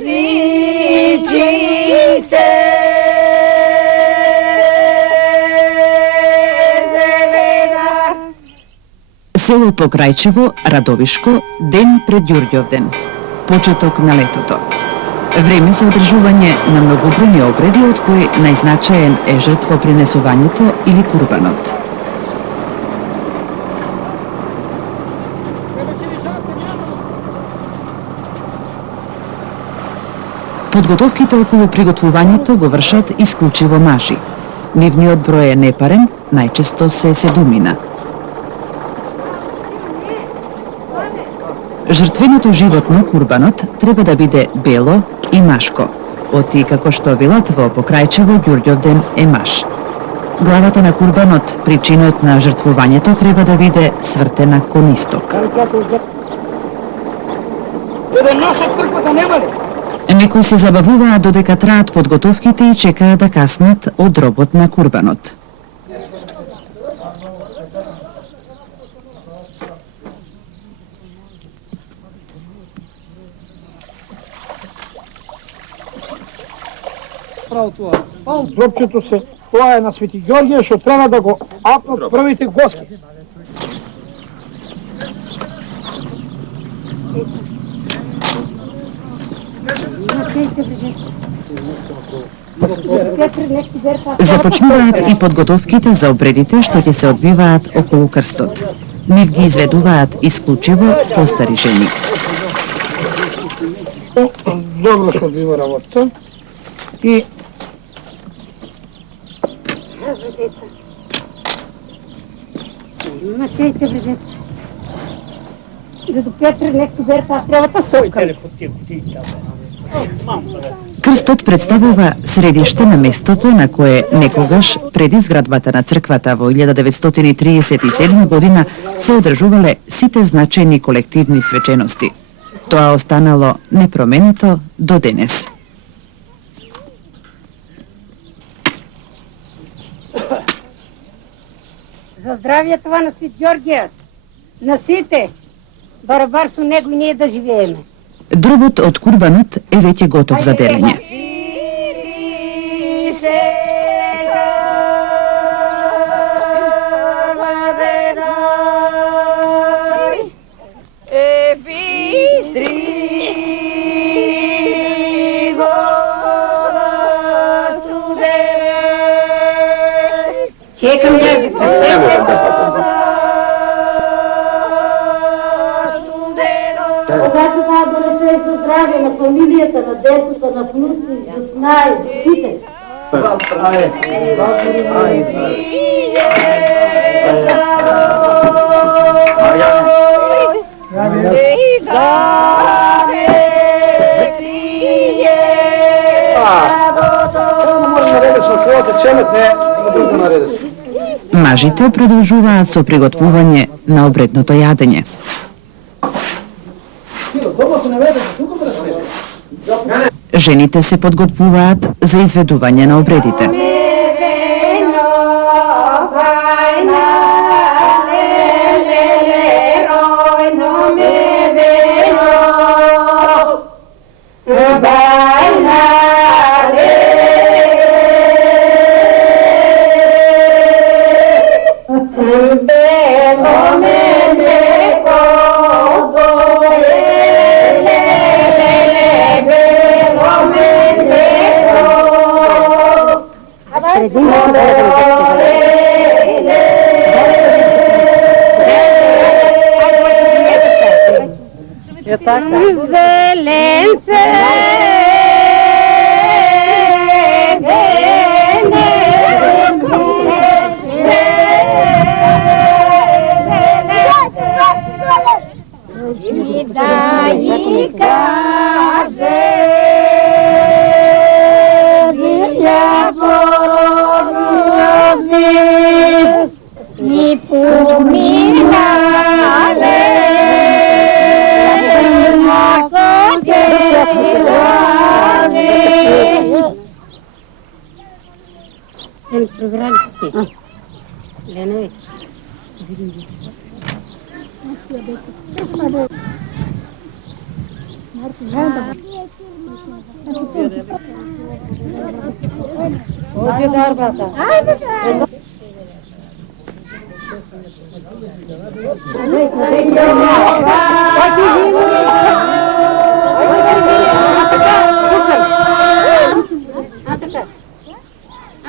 Лисичице зелена. Село Покрајчево, Радовишко, ден пред Ѓурѓовден. Почеток на летото. Време за одржување на многобројни обреди, од кои најзначаен е жртвопринесувањето или курбанот. Подготовките околу приготвувањето го вршат исклучиво мажи. Нивниот број е непарен, најчесто се седумина. Жртвеното животно, курбанот, треба да биде бело и машко, оти како што велат во Покрајчево Ѓурѓовден е маж. Главата на курбанот, причинот на жртвувањето, треба да биде свртена кон исток. Некои се забавуваат додека траат подготовките и чекаат да каснат од дробот на курбанот. Право тоа. Дропчето се, тоа е на Свети Ѓорѓе, што треба да го апнат првите госки. Започнуваат и подготовките за обредите што ќе се одвиваат околу крстот. Нив ги изведуваат исклучиво постари жени. Добро се одвива работа. И Мачете, бре, деца. Дедо Петре, нек си бер таа требата сокам. Крстот представува средиште на местото на кое некогаш пред изградбата на црквата во 1937 година се одржувале сите значајни колективни свечености. Тоа останало непроменето до денес. За здравието на Свет Ѓорѓијас, на сите, барабар со него и ние да живееме. Дробот од курбанот е веќе готов за делење. Чекам ја. Обаче таа донесе со здравје на фамилијата, на децата, на внуци, за снај, за сите. Мажите продолжуваат со приготвување на обредното јадење. Жените се подготвуваат за изведување на обредите.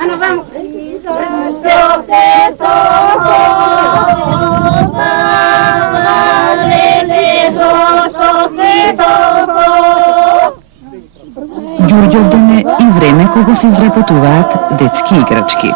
Ano, vamos. Ѓурѓовден е и време кога се изработуваат детски играчки.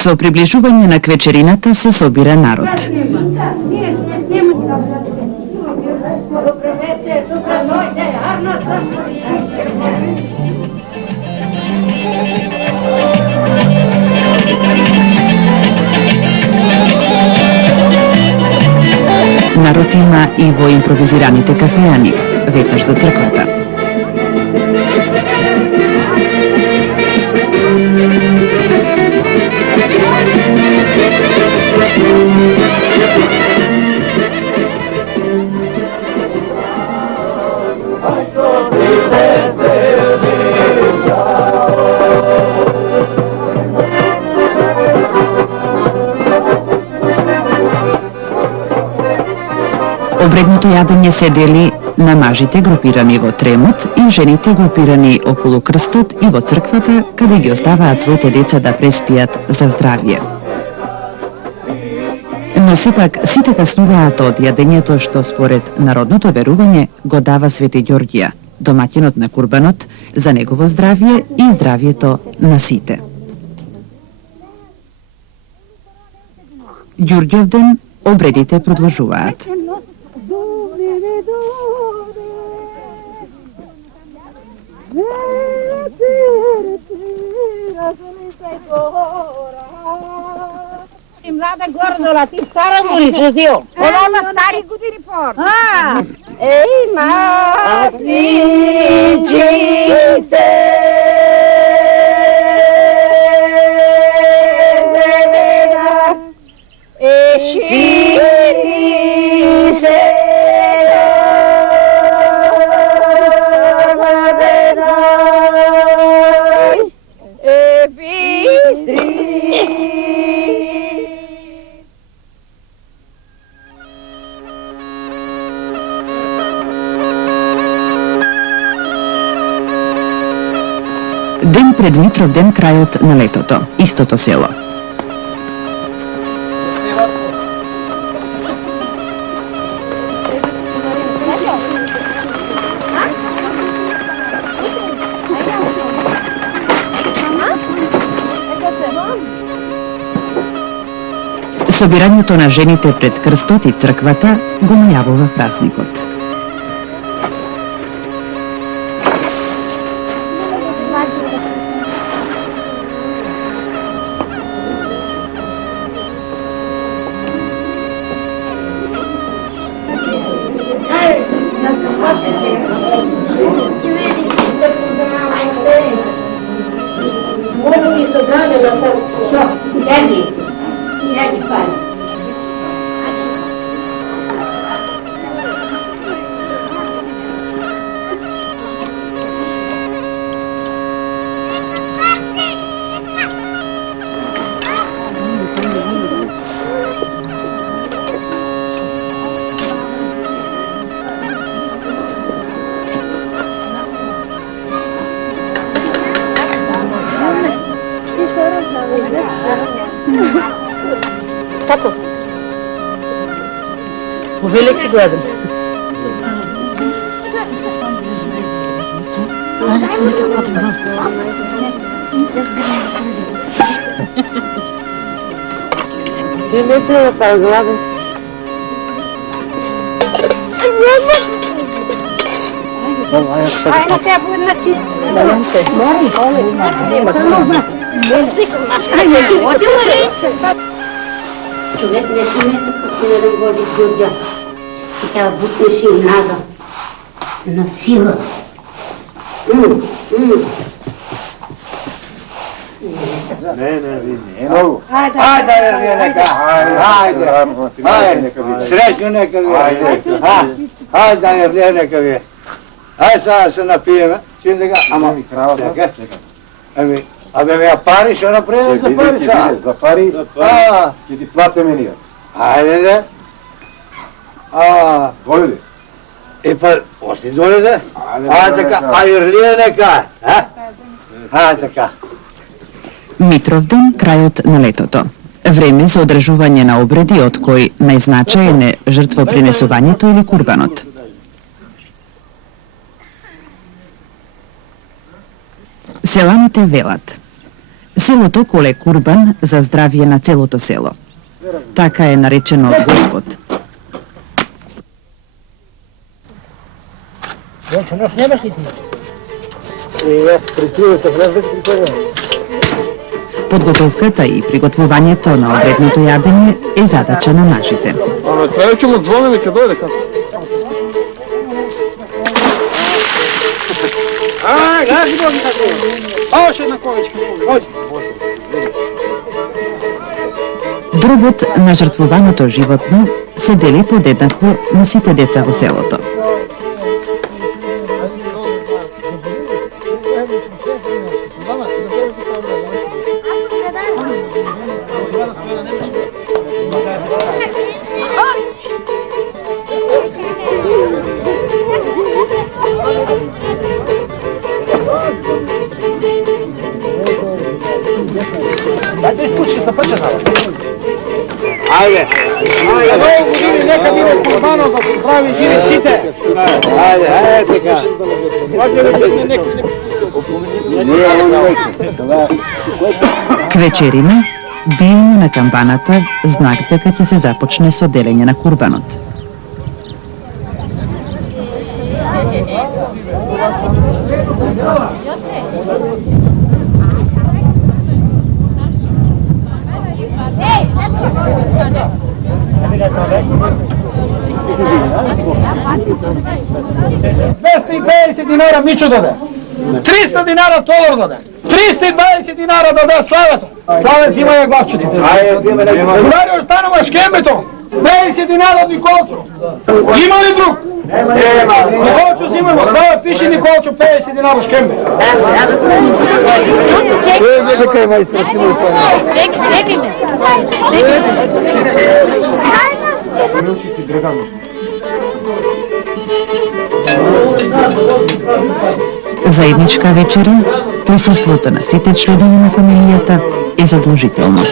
Со приближување на квечерината се собира народ. Dobro večer, dobro dojde, Arno sam. Народ има и во импровизираните кафеани, веднаш до црквата. Обредното јадење се дели на мажите групирани во тремот и жените групирани околу крстот и во црквата, каде ги оставаат своите деца да преспијат за здравје. Но сепак сите каснуваат од јадењето што според народното верување го дава Свети Ѓорѓија, домаќинот на курбанот, за негово здравје и здравјето на сите. Ѓурѓовден обредите продолжуваат. И млада гордола, ти стара будеш, Розио. Она има стари години пор. Ей, масличице, зелена, шири се, Ден пред Митровден, крајот на летото, истото село. Собирањето на жените пред крстот и црквата го најавува празникот. Tato. Uvijek si gledam. Ti ne se da pa gledam. Ai, na te abu na ti. Човек не смета kako ne razvodi Đurđa. I kada butneš im nazad. Na sila. Ne mogu. Ajde, neka, ajde. Srećno neka vi. Ajde, neka vi. Ajde, sada se napijem. Čim da ga, ama, čekaj. Абе ме ја париш, она преда за пари са. За пари, ќе ти платиме ние. Ајде де. Дојде. И па, ости дојде. Ајде така, ајрлија нека. Ајде така. Митровден, крајот на летото. Време за одржување на обреди од кој најзначаен е жртвопринесувањето или курбанот. Селаните велат. Селото коле курбан за здравје на целото село. Така е наречено од Господ. Jonče, noš nemaš li ti? Јас прикривам се, влез да прикривам. Подготовката и приготвувањето на обредното јадење е задача на мажите. Треба ќе му звоним и ќе дојде како. Гледай го ми како. Още една ковичка. Дробот на жртвуваното животно се дели подеднакво на сите деца во селото. Ајде. Ново години нека биде курбано да се здрави живи сите. Ајде така. К вечерина, биење на камбаната, знак дека ќе се започне со делење на курбанот. $250 Мичо даде. 300 динара Тодор даде. 320 динара даде Славето. Славе, взима ја главчето. Удари останува шкембето. 50 динара од Николчо. Има ли друг? Николчо взимамо. Славе, пиши Николчо 50 динара шкембе. Чекај, мајстор, ти му Čekaj me. Заедничка вечера, присуството на сите членови на фамилијата е задолжително.